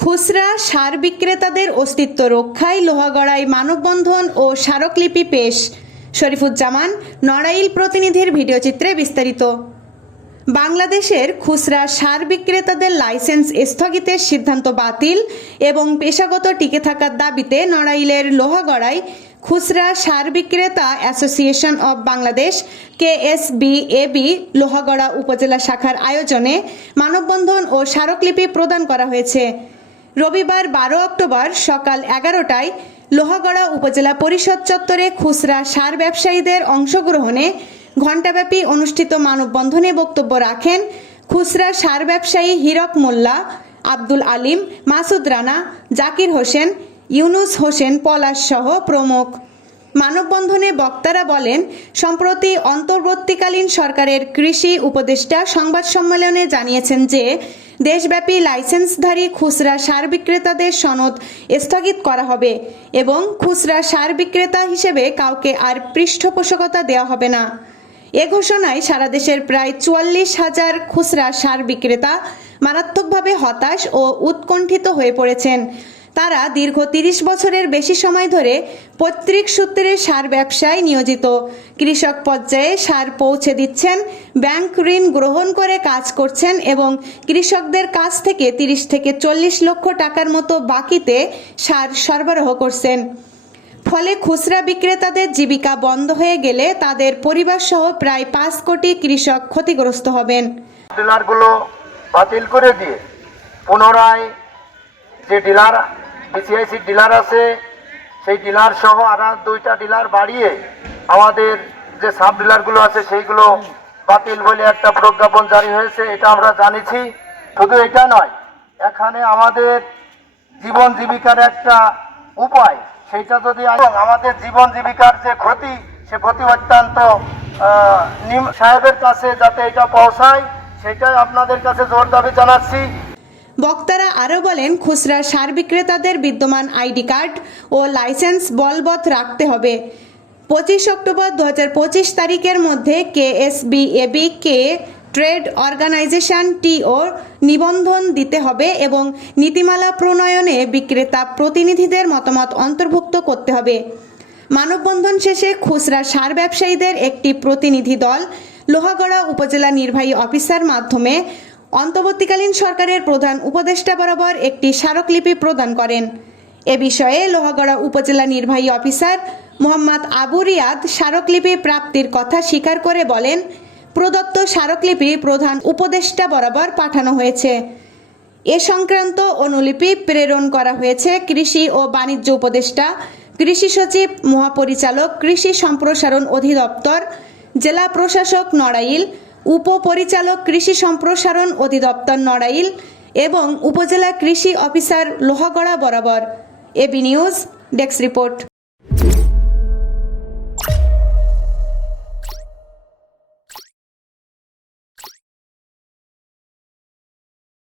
খুচরা সার বিক্রেতাদের অস্তিত্ব রক্ষায় লোহাগড়ায় মানববন্ধন ও স্মারকলিপি পেশ। শরীফুজ্জামান, নড়াইল প্রতিনিধির ভিডিওচিত্রে বিস্তারিত। বাংলাদেশের খুচরা সার বিক্রেতাদের লাইসেন্স স্থগিতের সিদ্ধান্ত বাতিল এবং পেশাগত টিকে থাকার দাবিতে নড়াইলের লোহাগড়ায় খুচরা সার বিক্রেতা association of Bangladesh KSBAB Lohagara উপজেলা শাখার আয়োজনে মানববন্ধন ও স্মারকলিপি প্রদান করা হয়েছে। রবিবার 12 অক্টোবর সকাল 11টায় লোহাগড়া উপজেলা পরিষদ চত্বরে খুচরা সার ব্যবসায়ীদের অংশগ্রহণে ঘণ্টাব্যাপী অনুষ্ঠিত মানববন্ধনে বক্তব্য রাখেন খুচরা সার ব্যবসায়ী হীরক মোল্লা, আব্দুল আলিম, মাসুদ রানা, জাকির হোসেন, ইউনুস হোসেন পলাশ সহ প্রমুখ। মানববন্ধনে বক্তারা বলেন, সম্প্রতি অন্তর্বর্তীকালীন সরকারের কৃষি উপদেষ্টা সংবাদ সম্মেলনে জানিয়েছেন যে দেশব্যাপী লাইসেন্সধারী খুচরা সার বিক্রেতাদের সনদ স্থগিত করা হবে এবং খুচরা সার বিক্রেতা হিসেবে কাউকে আর পৃষ্ঠপোষকতা দেওয়া হবে না। এ ঘোষণায় সারা দেশের প্রায় 44,000 খুচরা সার বিক্রেতা মারাত্মকভাবে হতাশ ও উৎকণ্ঠিত হয়ে পড়েছেন। তারা দীর্ঘ 30 বছরের বেশি সময় ধরে পৈতৃক সূত্রে সার ব্যবসায় নিয়োজিত। কৃষক পর্যায়ে সার পৌঁছে দিচ্ছেন, ব্যাংক ঋণ গ্রহণ করে কাজ করছেন এবং কৃষকদের কাছ থেকে 30 থেকে 40 লক্ষ টাকার মতো বাকিতে সার সরবরাহ করছেন। ফলে খুচরা বিক্রেতাদের জীবিকা বন্ধ হয়ে গেলে তাদের পরিবার সহ প্রায় 5 কোটি কৃষক ক্ষতিগ্রস্ত হবেন। ডিলারগুলো বাতিল করে দিয়ে পুনরায় যে ডিলার বিসিআইসি ডিলার আছে সেই ডিলার সহ আর 2টা ডিলার বাড়িয়ে আমাদের যে সাব ডিলারগুলো আছে সেইগুলো বাতিল বলে একটা প্রজ্ঞাপন জারি হয়েছে। এটা আমরা জানিছি। শুধু এটা নয়, এখানে আমাদের জীবন জীবিকার একটা উপায়, সেইটা যদি আমাদের জীবন জীবিকার যে ক্ষতি, সে ক্ষতি অত্যন্ত সাহেবের কাছে যাতে এটা পৌঁছায়, সেটাই আপনাদের কাছে জোর দাবি জানাচ্ছি। বক্তারা আরও বলেন, খুচরা সার বিক্রেতাদের বিদ্যমান আইডি কার্ড ও লাইসেন্স বলবৎ রাখতে হবে। 25 অক্টোবর 2025 তারিখের মধ্যে KSBAB কে ট্রেড অর্গানাইজেশন TO নিবন্ধন দিতে হবে এবং নীতিমালা প্রণয়নে বিক্রেতা প্রতিনিধিদের মতামত অন্তর্ভুক্ত করতে হবে। মানববন্ধন শেষে খুচরা সার ব্যবসায়ীদের একটি প্রতিনিধি দল লোহাগড়া উপজেলা নির্বাহী অফিসার মাধ্যমে অন্তর্বর্তীকালীন সরকারের প্রধান উপদেষ্টা বরাবর একটি স্মারকলিপি প্রদান করেন। এ বিষয়ে লোহাগড়া উপজেলা নির্বাহী অফিসার মোহাম্মদ আবু রিয়াদ স্মারকলিপি প্রাপ্তির কথা স্বীকার করে বলেন, প্রদত্ত স্মারকলিপি প্রধান উপদেষ্টা বরাবর পাঠানো হয়েছে। এ সংক্রান্ত অনুলিপি প্রেরণ করা হয়েছে কৃষি ও বাণিজ্য উপদেষ্টা, কৃষি সচিব, মহাপরিচালক, কৃষি সম্প্রসারণ অধিদপ্তর, জেলা প্রশাসক নড়াইল, উপপরিচালক কৃষি সম্প্রসারণ অধিদপ্তর নড়াইল এবং উপজেলা কৃষি অফিসার লোহাগড়া বরাবর। AB news desk report.